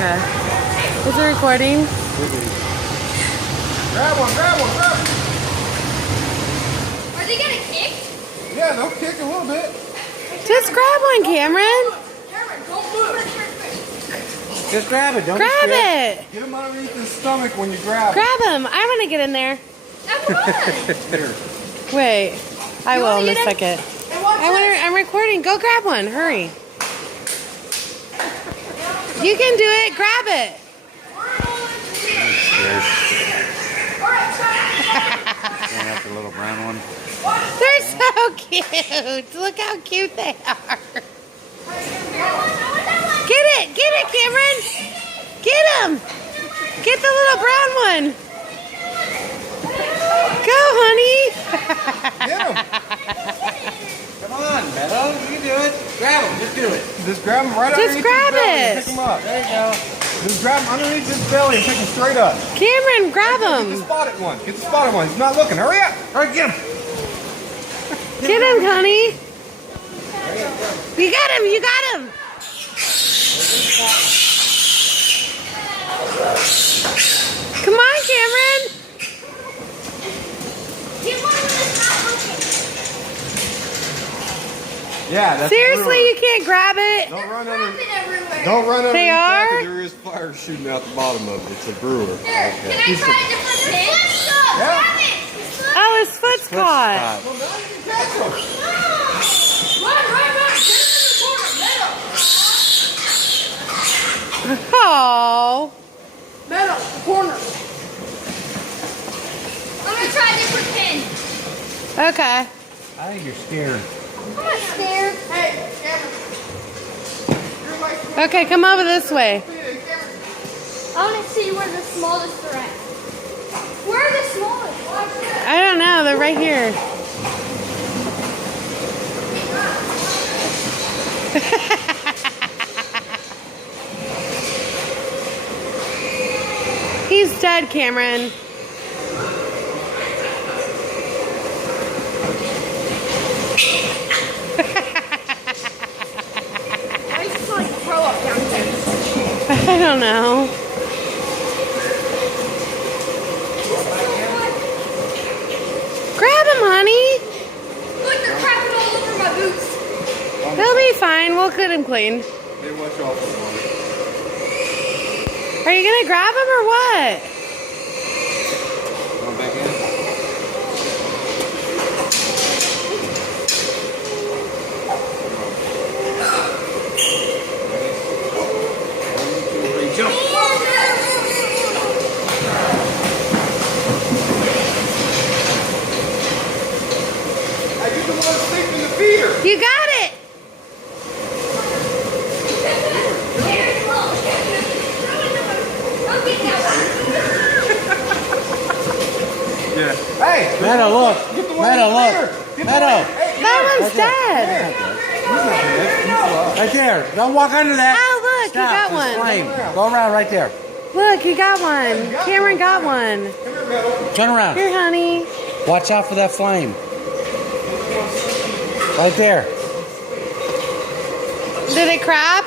Okay. Is it recording? Grab one, grab one, grab one. Are they gonna kick? Yeah, they'll kick a little bit. Just grab one, Cameron. Cameron, don't move. Just grab it, don't Grab be scared. it. Get him underneath his stomach when you grab Grab him. I want to get in there. Here. Wait. I You will wanna in a get in? second. I'm recording. Go grab one. Hurry. You can do it. Grab it. That's the little brown one. They're so cute. Look how cute they are. Get it. Get it, Cameron. Get him. Get the little brown one. Go, honey. Get him. Come on, Meadow, you can do it. Grab him, just do it. Just grab him right Just underneath grab his belly it. and pick him up. There you go. Just grab him underneath his belly and pick him straight up. Cameron, grab Get the him. spotted one. Get the spotted one. He's not looking. Hurry up. Hurry, get him. Get him, honey. You got him. You got him. Come on, Cameron. Yeah, that's Seriously, you can't grab it? Don't run under. Don't run under. They the are? jacket. There is fire shooting out the bottom of it. It's a brewer. Can I try a different pin? Yeah. Oh, his foot's caught. Well, now you can catch him. Run, run, run. Get in the corner. Oh. Meadow, corner. I'm gonna try a different pin. Okay. I think you're scared. I'm not scared. Hey, Cameron. Okay, come over this way. I want to see where the smallest are at. Where are the smallest? I don't know. They're right here. He's dead, Cameron. I just feel like throw up down here. I don't know. Grab him, honey. Look, they're crapping all over my boots. He'll be fine. We'll get him clean. They watch off the water. Are you gonna grab him or what? Going back in. Jump. I get the one sleeping in the feeder. You got it. Yeah. Hey, Meadow, look. get the one Meadow, in the look. feeder. Get the Meadow. one- hey, That one's Right dead. He's not dead. He's alive. Right there. Don't walk under that. Oh, look, you Stop. got There's one. flame. Go around right there. Look, you got one. Cameron got one. Come here, Meadow. Turn around. Here, honey. Watch out for that flame. Right there. Did it crab?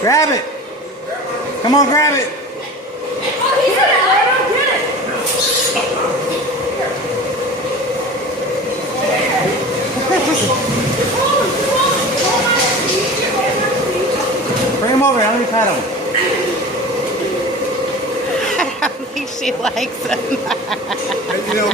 Grab it. Come on, grab it. Oh, he's in it. I don't get it. Bring him over. Let me cut him. I don't think she likes him. And, you know,